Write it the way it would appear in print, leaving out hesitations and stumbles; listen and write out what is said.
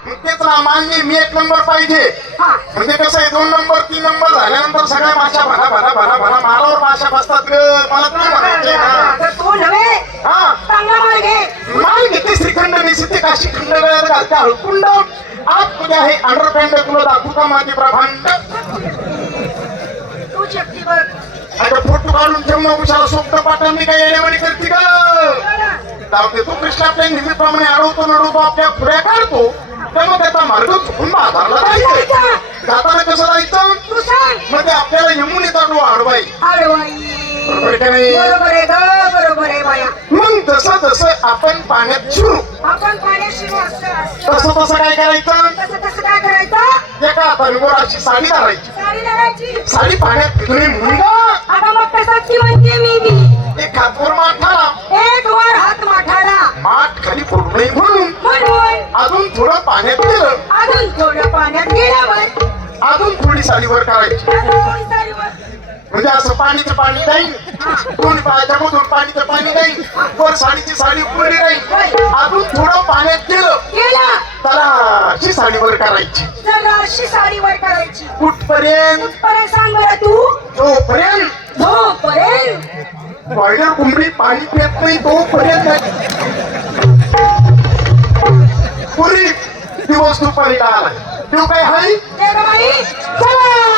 तेच ना मान्य मी 1 नंबर पाहिजे म्हणजे कसं आहे 2 नंबर 3 नंबर झाल्यानंतर सगळ्या माशा भरा भरा भरा भरा मालावर माशा बसतात ग मला काय म्हणायचंय ना तू नव्हे हा चांगला माल घे माल घेते श्रीखंड निश्चित काशी खंड घालते हळकुंड आतमध्ये आहे अंडरपॅन्ट तुला दाखवू का माझे प्रभांड तू शक्ती बघ आता फोटो काढून ठेवून उशाला सोबत पाठवून मी काय येडेवाणी करते का जाऊ तू कृष्ण आपल्या नेहमीप्रमाणे अडवतो नडवतो आपल्या खुऱ्या काढतो तेव्हा त्याचा मार्ग चुकून बाजारला जायचं जाताना कसं जायचं तू सांग म्हणजे आपल्याला यमुनेचा डोळा अडवाय अरे बाई बरोबर का नाही बरोबर आहे ग बरोबर आहे बाया मग जसं जसं आपण पाण्यात शिरू आपण पाण्याशी वाचतो तसं तसं काय करायचं तसं तसं काय करायचं एका हातावर अशी साडी धरायची साडी धरायची साडी पाण्यात भिजली मुंगा आता मग तसंच की म्हणते मी बी एक हातवर माठाला एक वर हात माठाला माठ खाली पडू नये म्हणून म्हणून अजून थोडं पाण्यात गेलं अजून थोडं पाण्यात गेल्यावर अजून थोडी साडीवर करायची अजून थोडी साडीवर म्हणजे असं पाणीचं पाणी जाईल दोन्ही पायाच्या मधून पाणीचं पाणी जाईल वर साडीची साडी पुढे राहील अजून थोडं पाण्यात गेलं गेला त्याला अशी साडीवर करायची जरा अशी साडीवर करायची कुठपर्यंत परत सांग बरं तू जोपर्यंत झोपर्यंत बॉयलर कोंबडी पाणी पित नाही तोपर्यंत पुरी दिवस दुपारीला आलाय तो काय हाय ते बाई चला